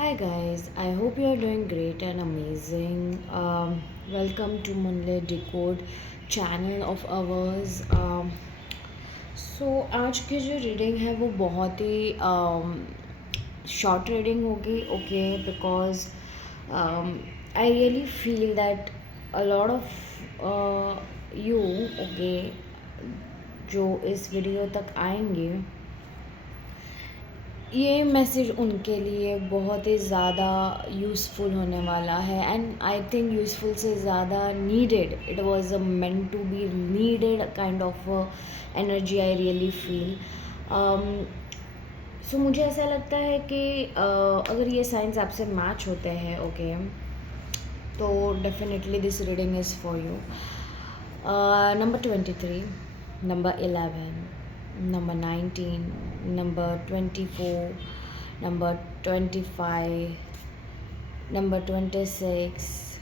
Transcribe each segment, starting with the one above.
Hi guys, I hope you are doing great and amazing. Welcome to Moonlit Decode channel of ours. आज की जो रीडिंग है वो बहुत ही शॉर्ट रीडिंग होगी okay because I really feel that a lot of you okay जो इस वीडियो तक आएंगे ये मैसेज उनके लिए बहुत ही ज़्यादा यूज़फुल होने वाला है एंड आई थिंक यूज़फुल से ज़्यादा needed it was a meant to be needed kind of energy I really feel so मुझे ऐसा लगता है कि अगर ये साइंस आपसे मैच होते हैं ओके तो definitely this reading is for you number 23 नंबर 11 number 19, number 24, number 25, number 26,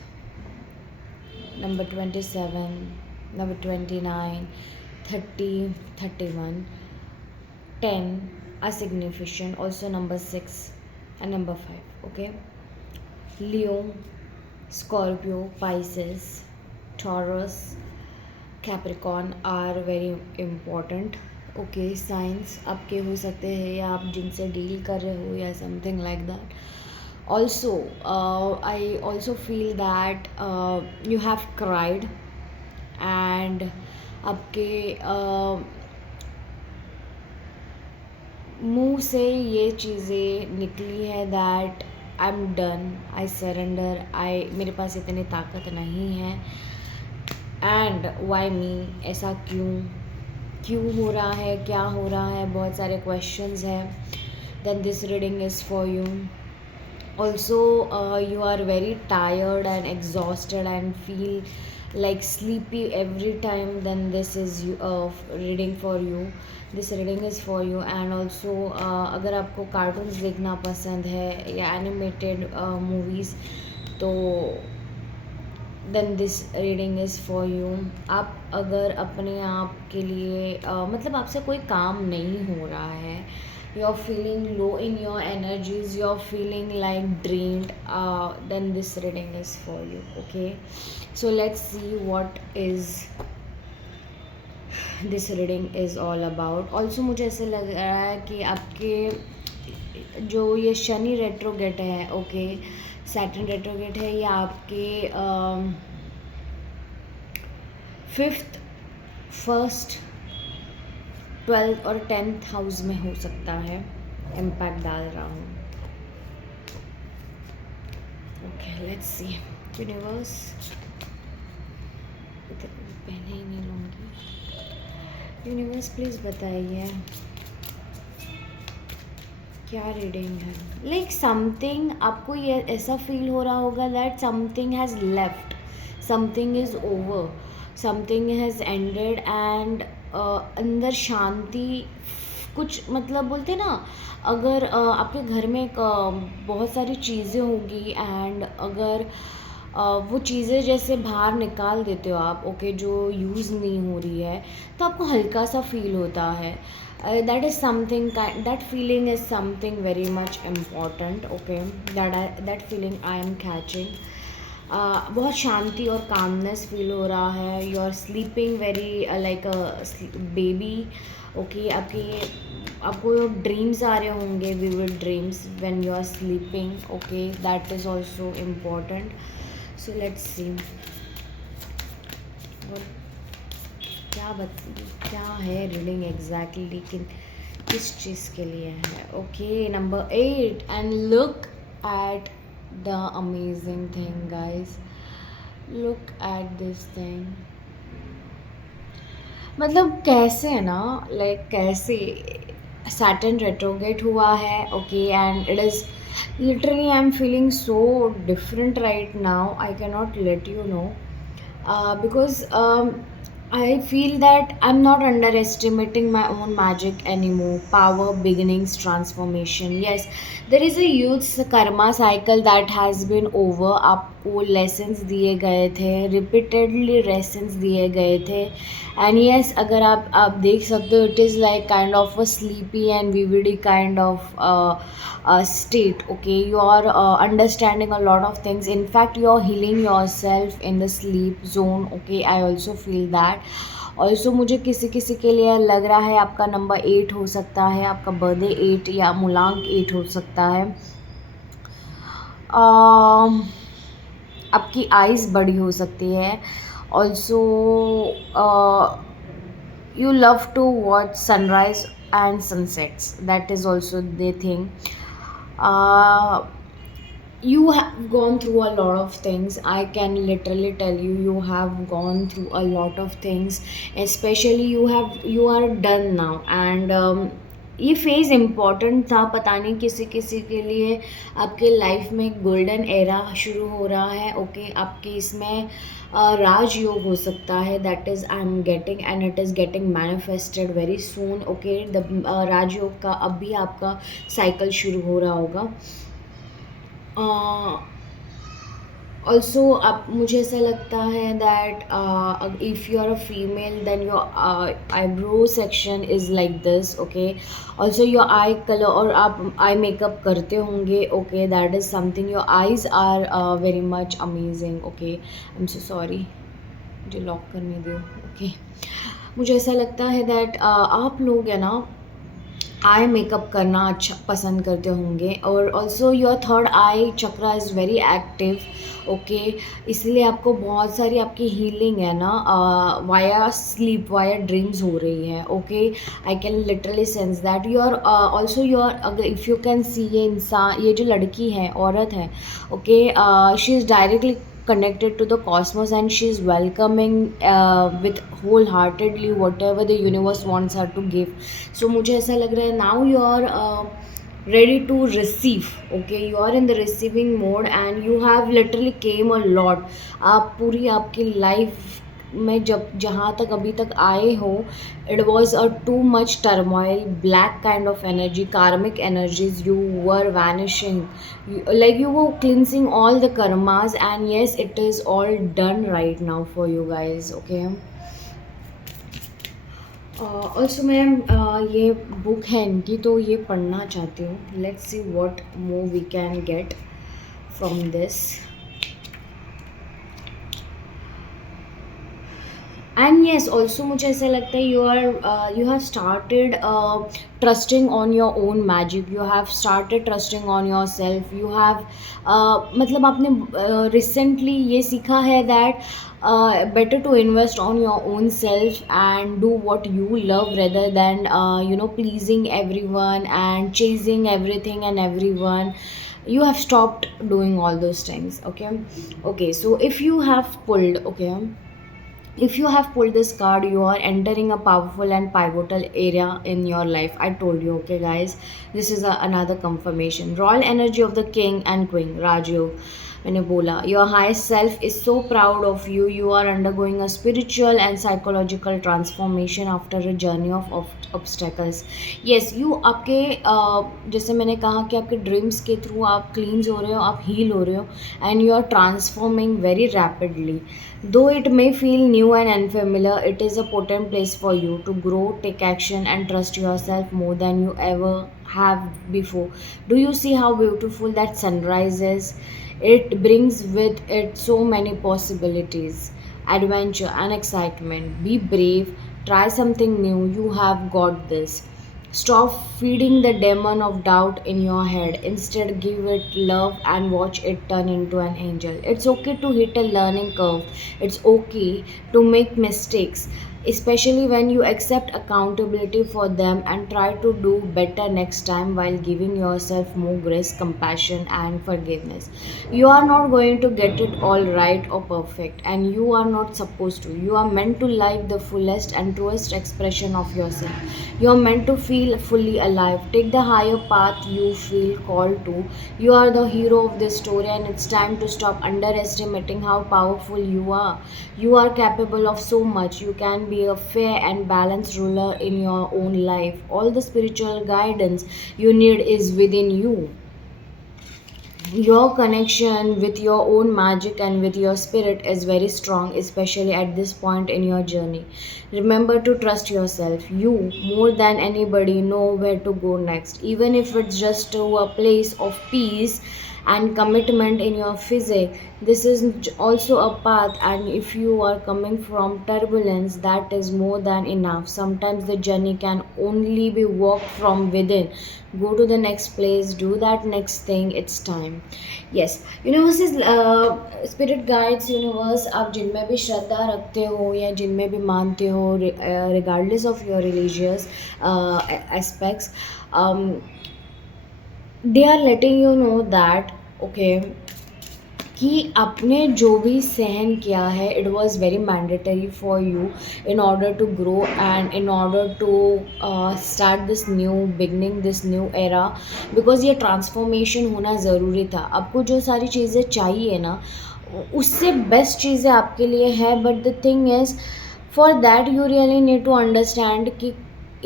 number 27, number 29, 30, 31, 10 are significant, also number 6 and number 5, okay? Leo, Scorpio, Pisces, Taurus, Capricorn are very important. Okay science आपके हो सकते हैं या आप जिनसे डील कर रहे हो या something like that also I also feel that you have cried and आपके मुंह से ये चीज़ें निकली है that I am done I surrender मेरे पास इतनी ताकत नहीं है एंड वाई मी ऐसा क्यों हो रहा है क्या हो रहा है बहुत सारे क्वेश्चंस हैं then this reading is for you also you are very tired and exhausted and feel like sleepy every time then this is reading for you this reading is for you and also अगर आपको कार्टून्स देखना पसंद है या animated movies तो then this reading is for you आप अगर अपने आप के लिए मतलब आपसे कोई काम नहीं हो रहा है you are feeling low in your energies you are feeling like drained then this reading is for you okay so let's see what is this reading is all about also मुझे ऐसे लग रहा है कि आपके जो ये शनि रेट्रोगेट है ओके सैटर्न रेट्रोगेट है ये आपके 5th 1st 12th और 10th हाउस में हो सकता है इम्पैक्ट डाल रहा हूँ ओके लेट्स सी यूनिवर्स पहले ही नहीं लूँगी यूनिवर्स प्लीज़ बताइए क्या रीडिंग है लाइक समथिंग आपको ये ऐसा फील हो रहा होगा that something has left something is over something has ended and अंदर शांति कुछ मतलब बोलते ना अगर आपके घर में एक बहुत सारी चीज़ें होगी एंड अगर वो चीज़ें जैसे बाहर निकाल देते हो आप ओके जो यूज़ नहीं हो रही है तो आपको हल्का सा फील होता है that is something that feeling is something very much important okay that feeling I am catching बहुत शांति और कामनेस फील हो रहा है you are sleeping very like a baby okay आपको ड्रीम्स आ रहे होंगे vivid dreams when you are sleeping okay that is also important so let's see क्या है रीडिंग एग्जैक्टली लेकिन किस चीज़ के लिए है okay number 8 and look at the amazing thing guys look at this thing मतलब कैसे है ना लाइक कैसे सैटर्न रेट्रोगेट हुआ है okay and it is literally I am feeling so different right now I can not let you know because I feel that I'm not underestimating my own magic anymore. Power, beginnings, transformation. Yes, there is a huge karma cycle that has been over. आपको lessons दिए गए थे, repeatedly lessons दिए गए थे, and yes, अगर आप देख सकते हो, it is like kind of a sleepy and vivid kind of state. Okay, you are understanding a lot of things. In fact, you are healing yourself in the sleep zone. Okay, I also feel that. Also मुझे किसी किसी के लिए लग रहा है आपका नंबर 8 हो सकता है, आपका बर्थडे 8 या मूलांक 8 हो सकता है। आपकी आइज़ बड़ी हो सकती है। Also you love to watch sunrise and sunsets, that is also the thing. uh, you have gone through a lot of things. I can literally tell you, you have gone through a lot of things, especially you are done now, and ये phase important था, पता नहीं किसी किसी के लिए आपके लाइफ में गोल्डन एरा शुरू हो रहा है। ओके, आपके इसमें राजयोग हो सकता है, that is I am getting, and it is getting manifested very soon. Okay, the राजयोग का अब भी आपका साइकिल शुरू हो रहा होगा। ऑल्सो अब मुझे ऐसा लगता है that if you are a female then your eyebrow section is like this. Okay, also your eye colour, और आप आई मेकअप करते होंगे। Okay, that is something, your eyes are very much amazing. Okay, I am so sorry, मुझे lock करने दो। ओके, मुझे ऐसा लगता है दैट आप लोग है ना आई मेकअप करना अच्छा पसंद करते होंगे, और also your third I chakra is very active. Okay, इसलिए आपको बहुत सारी आपकी हीलिंग है ना वाया स्लीप, वाया ड्रीम्स हो रही है। Okay, I can literally sense that you are also your, अगर इफ़ यू कैन सी, ये इंसान, ये जो लड़की है, औरत है, okay, she is directly connected to the cosmos, and she's welcoming with wholeheartedly whatever the universe wants her to give. So मुझे ऐसा लग रहा है now you are ready to receive. Okay, you are in the receiving mode and you have literally came a lot. आप पूरी आपकी लाइफ में जब जहाँ तक अभी तक आए हो, it was a too much turmoil, black kind of energy, karmic energies, you were vanishing, like you were cleansing all the karmas, and yes, it is all done right now for you guys. Okay, also मैं ये बुक है इनकी, तो ये पढ़ना चाहती हूँ। Let's see what more we can get from this. And yes, also मुझे ऐसा लगता है you have started trusting on your own magic, you have started trusting on yourself, you have मतलब आपने रिसेंटली ये सीखा है that better to invest on your own self and do what you love rather than pleasing everyone and chasing everything and everyone. You have stopped doing all those things. Okay, okay, so if you have pulled, okay, if you have pulled this card, you are entering a powerful and pivotal area in your life. I told you. Okay, guys, this is another confirmation. Royal energy of the king and queen, Rajyog. मैंने बोला, your high self is so proud of you. You are undergoing a spiritual and psychological transformation after a journey of obstacles. Yes, you आपके जैसे मैंने कहा कि आपके ड्रीम्स के थ्रू आप क्लीन्स हो रहे हो, आप हील हो रहे हो, and you are transforming very rapidly. Though it may feel new and unfamiliar, it is a potent place for you to grow, take action, and trust yourself more than you ever have before. Do you see how beautiful that sunrise is? It brings with it so many possibilities, adventure, and excitement. Be brave, try something new. You have got this. Stop feeding the demon of doubt in your head. Instead, give it love and watch it turn into an angel. It's okay to hit a learning curve. It's okay to make mistakes. especially when you accept accountability for them and try to do better next time while giving yourself more grace, compassion, and forgiveness. You are not going to get it all right or perfect, and you are not supposed to. You are meant to live the fullest and truest expression of yourself. You are meant to feel fully alive. Take the higher path you feel called to. You are the hero of this story, and it's time to stop underestimating how powerful you are. You are capable of so much. You can be a fair and balanced ruler in your own life. All the spiritual guidance you need is within you. Your connection with your own magic and with your spirit is very strong, especially at this point in your journey. Remember to trust yourself. You, more than anybody, know where to go next, even if it's just to a place of peace and commitment in your physique. This is also a path, and if you are coming from turbulence, that is more than enough. Sometimes the journey can only be walked from within. Go to the next place, do that next thing, it's time. Yes, universe is spirit guides universe, आप जिनमें भी श्रद्धा रखते हो या जिनमें भी मानते हो, regardless of your religious aspects, they are letting you know that okay, कि आपने जो भी सहन किया है, it was very mandatory for you in order to grow and in order to start this new beginning, this new era, because ये transformation होना ज़रूरी था. आपको जो सारी चीज़ें चाहिए ना, उससे बेस्ट चीज़ें आपके लिए है, but the thing is for that you really need to understand कि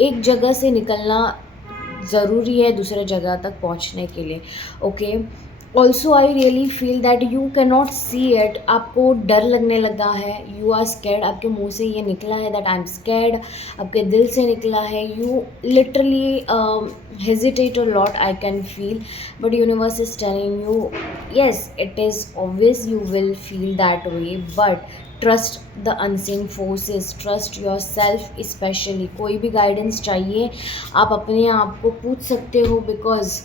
एक जगह से निकलना ज़रूरी है दूसरे जगह तक पहुंचने के लिए. Okay, also I really feel that you can not see it. आपको डर लगने लगा है, यू आर स्कैर्ड. आपके मुंह से ये निकला है दैट आई एम स्कैर्ड, आपके दिल से निकला है, you literally hesitate a lot, I can feel. But universe is telling you, yes, it is obvious you will feel that way, but trust the unseen forces, trust your self. Specially कोई भी गाइडेंस चाहिए, आप अपने आप को पूछ सकते हो, because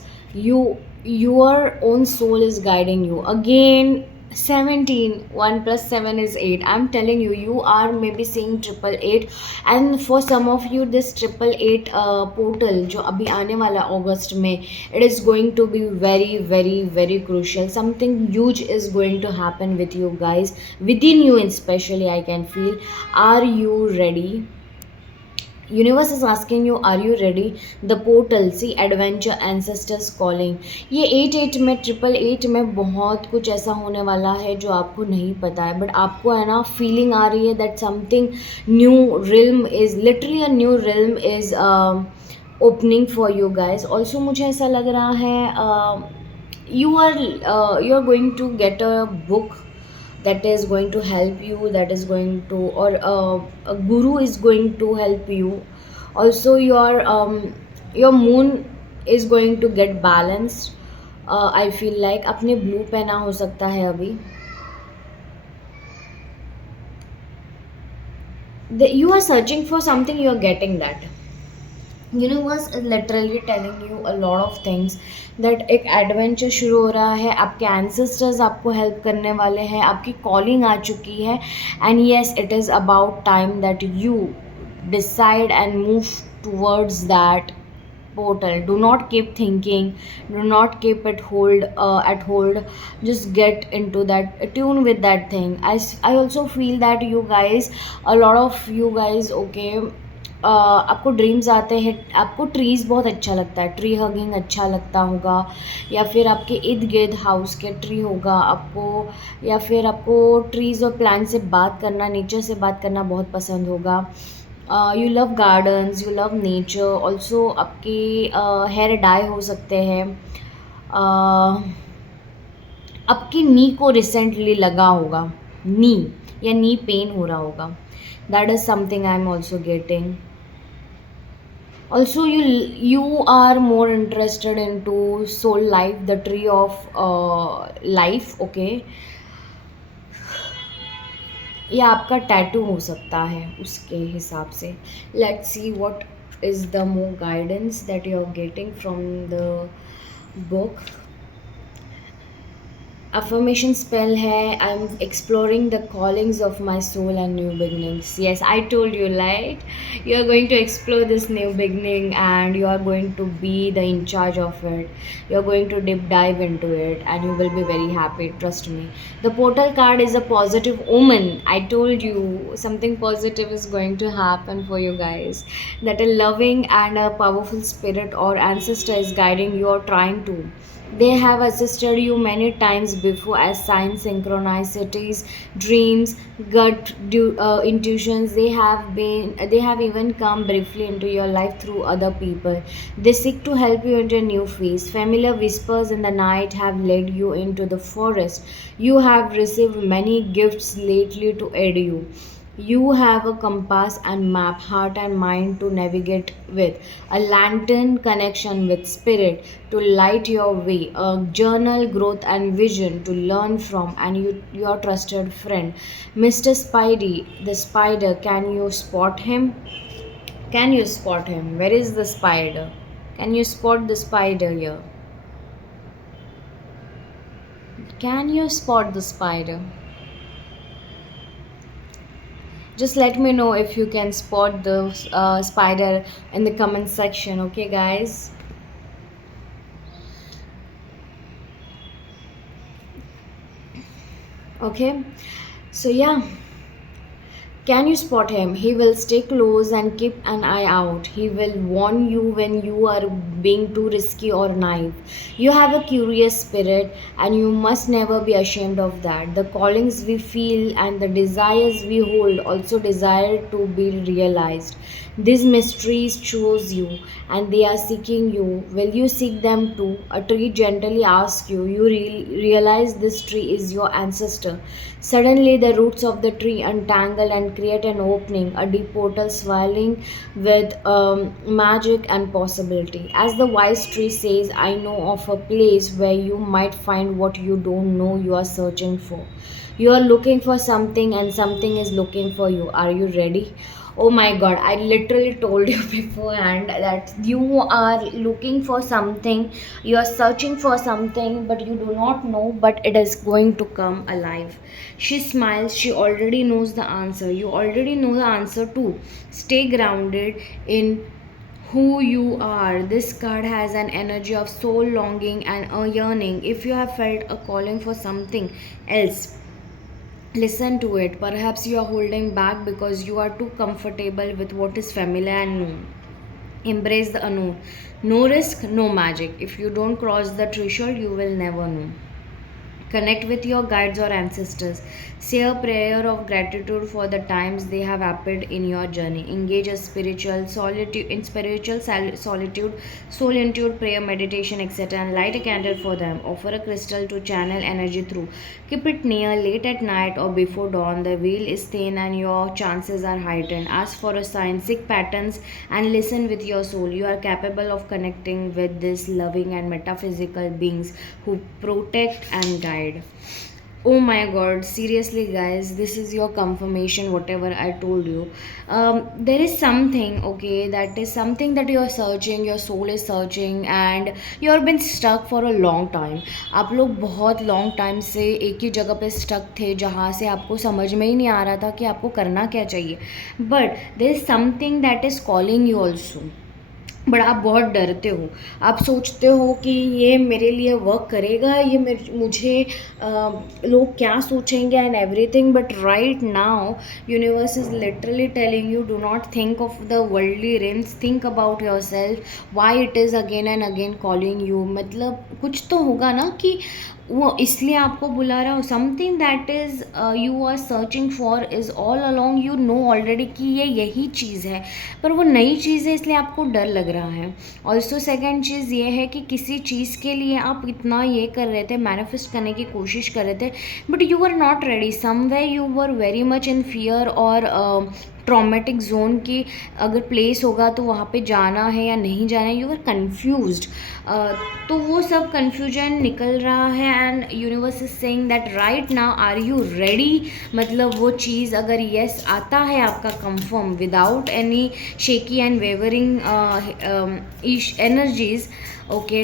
your own soul is guiding you. Again 17, 1 plus 7 is 8. I'm telling you, you are maybe seeing 888, and for some of you this 888 portal जो अभी आने वाला अगस्त में, it is going to be very very very crucial. Something huge is going to happen with you guys, within you especially. I can feel. Are you ready? Universe is asking you, are you ready? The portal, sea adventure, ancestors calling. ये 88 में, 888 में बहुत कुछ ऐसा होने वाला है जो आपको नहीं पता है, बट आपको है ना फीलिंग आ रही है that something new realm is, literally a new realm is opening for you guys. Also मुझे ऐसा लग रहा है you are going to get a book that is going to help you, that is going to, or a guru is going to help you. Also your moon is going to get balanced. I feel like अपने ब्लू पहना हो सकता है अभी. You are searching for something, you are getting that. Universe is literally telling you a lot of things that एक एडवेंचर शुरू हो रहा है. आपके एंसेस्टर्स आपको हेल्प करने वाले हैं, आपकी कॉलिंग आ चुकी है, and yes, it is about time that you decide and move towards that portal. Do not keep thinking, do not keep it at hold. Just get into that, tune with that thing. I also feel that you guys, a lot of you guys, okay, आपको ड्रीम्स आते हैं, आपको ट्रीज़ बहुत अच्छा लगता है, tree hugging अच्छा लगता होगा, या फिर आपके इर्द गिर्द हाउस के ट्री होगा आपको, या फिर आपको ट्रीज़ और प्लांट से बात करना, नेचर से बात करना बहुत पसंद होगा. You love gardens, you love nature. Also आपके हेयर डाई हो सकते हैं. आपकी नी को रिसेंटली लगा होगा, नी या नी पेन हो रहा होगा. That is something I am also getting. Also you are more interested into soul life, the tree of life. okay, या आपका टैटू हो सकता है उसके हिसाब से. Let's see what is the more guidance that you are getting from the book. affirmation spell hai, I'm exploring the callings of my soul and new beginnings. Yes, I told you, right? You are going to explore this new beginning and you are going to be the in charge of it. You are going to deep dive into it and you will be very happy, trust me. The portal card is a positive omen. I told you something positive is going to happen for you guys, that a loving and a powerful spirit or ancestor is guiding you or trying to. They have assisted you many times before as signs, synchronicities, dreams, intuitions. They have even come briefly into your life through other people. They seek to help you into a new phase. Familiar whispers in the night have led you into the forest. You have received many gifts lately to aid you. You have a compass and map, heart and mind to navigate with, a lantern connection with spirit to light your way, a journal, growth and vision to learn from, and your trusted friend, Mr. Spidey, the spider. Can you spot him? Can you spot him? Where is the spider? Can you spot the spider here? Can you spot the spider? Just let me know if you can spot the spider in the comment section, okay guys? Okay, so yeah, can you spot him? He will stay close and keep an eye out. He will warn you when you are being too risky or naive. You have a curious spirit, and you must never be ashamed of that. The callings we feel and the desires we hold also desire to be realized. These mysteries choose you and they are seeking you. Will you seek them too? A tree gently asks you. You realize this tree is your ancestor. Suddenly, the roots of the tree untangle and create an opening, a deep portal swirling with magic and possibility. As the wise tree says, I know of a place where you might find what you don't know you are searching for. You are looking for something, and something is looking for you. Are you ready? Oh my god, I literally told you beforehand that you are looking for something, you are searching for something, but you do not know, but it is going to come alive. She smiles, she already knows the answer. You already know the answer too. Stay grounded in who you are. This card has an energy of soul longing and a yearning. If you have felt a calling for something else, listen to it. Perhaps you are holding back because you are too comfortable with what is familiar and known. Embrace the unknown. No risk, no magic. If you don't cross the threshold, you will never know. Connect with your guides or ancestors. Say a prayer of gratitude for the times they have appeared in your journey. Engage a spiritual solitude in solitude, soul intuitive prayer, meditation, etc. And light a candle for them. Offer a crystal to channel energy through. Keep it near late at night or before dawn. The veil is thin and your chances are heightened. Ask for a sign, seek patterns, and listen with your soul. You are capable of connecting with these loving and metaphysical beings who protect and guide. Oh my god, seriously guys, this is your confirmation whatever I told you. There is something, okay, that is something that you are searching, your soul is searching, and you have been stuck for a long time. आप लोग बहुत long time से एक ही जगह पे स्टक थे जहाँ से आपको समझ में ही नहीं आ रहा था कि आपको करना क्या चाहिए. But there is something that is calling you also. बट आप बहुत डरते हो. आप सोचते हो कि ये मेरे लिए वर्क करेगा, ये मुझे लोग क्या सोचेंगे and everything. But right now universe is literally telling you, do not think of the worldly RIMS, think about your self. Why it is again and again calling you. मतलब कुछ तो होगा ना कि वो इसलिए आपको बुला रहा हो. Something that is you are searching for is all along. You know already कि ये यही चीज़ है, पर वो नई चीज़ है इसलिए आपको डर लग रहा है. ऑल्सो सेकेंड चीज़ ये है कि किसी चीज़ के लिए आप इतना ये कर रहे थे, मैनिफेस्ट करने की कोशिश कर रहे थे, but you are not ready. Somewhere you were very much in fear और ट्रॉमेटिक जोन की अगर प्लेस होगा तो वहाँ पे जाना है या नहीं जाना है. You are confused. तो वो सब कन्फ्यूजन निकल रहा है and universe is saying that right now are you ready. मतलब वो चीज़ अगर येस आता है आपका confirm without any shaky and wavering energies, okay,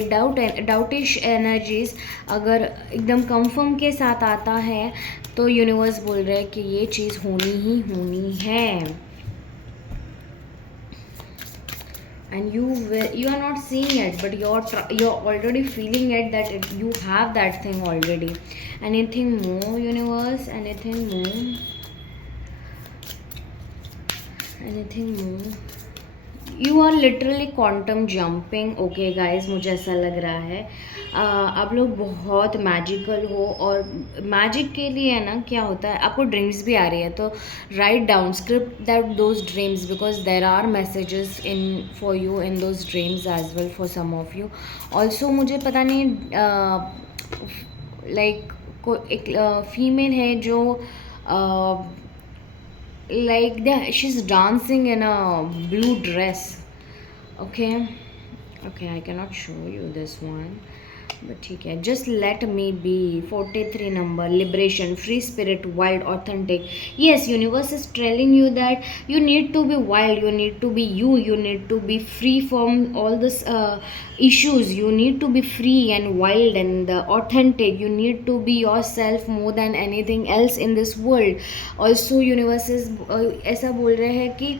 doubtish energies अगर एकदम कंफर्म के साथ आता है तो यूनिवर्स बोल रहे हैं कि ये चीज़ होनी ही होनी है. And you are not seeing it, but you're already feeling it, that you have that thing already. Anything more, universe? Anything more? Anything more? You are literally quantum jumping. Okay guys, मुझे ऐसा लग रहा है आप लोग बहुत मैजिकल हो. और मैजिक के लिए है ना, क्या होता है, आपको ड्रीम्स भी आ रही है तो write down, script that those dreams, because there are messages in for you in those dreams as well for some of you. Also मुझे पता नहीं, लाइक को एक फीमेल है जो like she's dancing in a blue dress. Okay, I cannot show you this one, but ठीक है. Just let me be. 43 number, liberation, free spirit, wild, authentic. Yes, universe is telling you that you need to be wild, you need to be you need to be free from all this issues. You need to be free and wild and authentic. You need to be yourself more than anything else in this world. Also universe is ऐसा बोल रहे हैं कि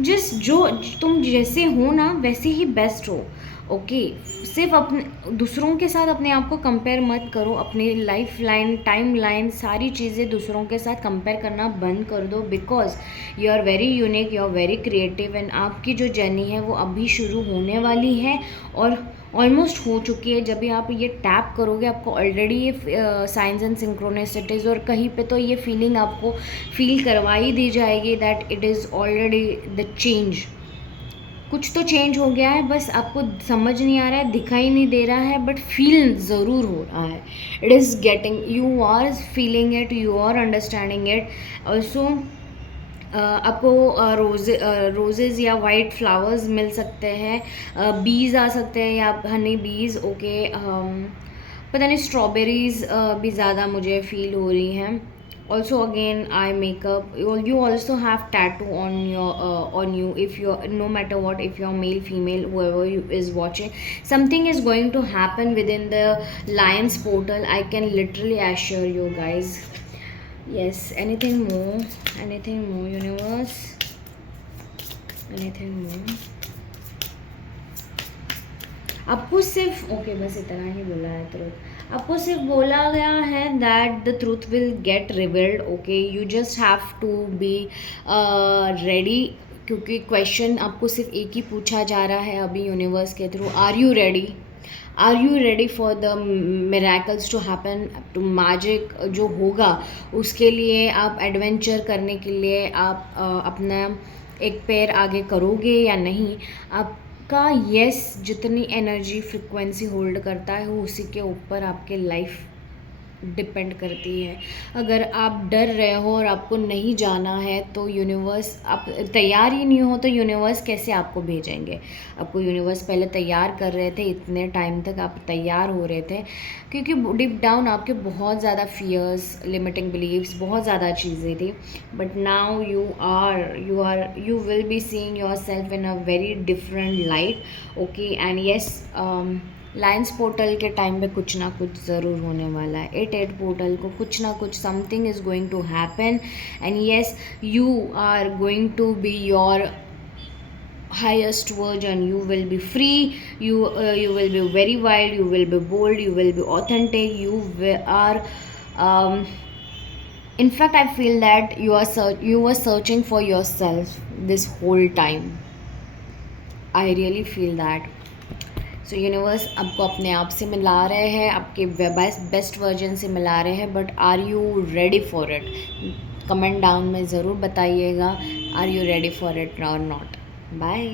जिस जो तुम जैसे हो ना वैसे ही बेस्ट हो. ओके, सिर्फ अपने दूसरों के साथ अपने आप को कंपेयर मत करो. अपनी लाइफ लाइन, टाइम लाइन, सारी चीज़ें दूसरों के साथ कंपेयर करना बंद कर दो. Because you are very unique, you are very creative, and आपकी जो जर्नी है वो अभी शुरू होने वाली है और ऑलमोस्ट हो चुकी है. जब भी आप ये टैप करोगे आपको ऑलरेडी ये साइंस एंड सिंक्रोनिसिटीज़ और कहीं पे तो ये फीलिंग आपको फील करवाई दी जाएगी that it is already the change. कुछ तो चेंज हो गया है, बस आपको समझ नहीं आ रहा है, दिखाई नहीं दे रहा है, बट फील ज़रूर हो रहा है. It is getting, you are feeling it, you are understanding it. Also आपको रोजेज़ या वाइट फ्लावर्स मिल सकते हैं, बीज आ सकते हैं या हनी बीज. ओके, पता नहीं, स्ट्रॉबेरीज़ भी ज़्यादा मुझे फील हो रही हैं. Also again eye makeup. You also have tattoo on your on you, if you're, no matter what, if you're male, female, whoever is watching, something is going to happen within the Lions portal. I can literally assure you guys. Yes, anything more? Anything more, universe? Anything more? आपको सिर्फ ओके बस इतना ही बोला है. ट्रुथ आपको सिर्फ बोला गया है that the truth will get revealed. Okay, you just have to be ready, क्योंकि क्वेश्चन आपको सिर्फ एक ही पूछा जा रहा है अभी यूनिवर्स के थ्रू. Are you ready? Are you ready for the miracles to happen, to magic जो होगा उसके लिए आप एडवेंचर करने के लिए आप अपना एक पैर आगे करोगे या नहीं? आपका यस जितनी एनर्जी फ्रिक्वेंसी होल्ड करता है वो उसी के ऊपर आपके लाइफ डिपेंड करती है. अगर आप डर रहे हो और आपको नहीं जाना है तो यूनिवर्स, आप तैयार ही नहीं हो तो यूनिवर्स कैसे आपको भेजेंगे? आपको यूनिवर्स पहले तैयार कर रहे थे, इतने टाइम तक आप तैयार हो रहे थे क्योंकि डीप डाउन आपके बहुत ज़्यादा फियर्स, लिमिटिंग बिलीव्स, बहुत ज़्यादा चीज़ें थी. But now you will be seeing your self in a very different light. Okay, and yes, Lions portal के टाइम पे कुछ ना कुछ ज़रूर होने वाला है. 8 पोर्टल को कुछ ना कुछ something is going to happen. And yes, you are going to be your highest version. You will be free, you will be very wild, you will be bold, you will be authentic, in fact I feel that you were searching for yourself this whole time. I really feel that. सो यूनिवर्स आपको अपने आप से मिला रहे हैं, आपके best version से मिला रहे हैं, but are you ready for it? Comment down में ज़रूर बताइएगा, are you ready for it और नॉट. बाय.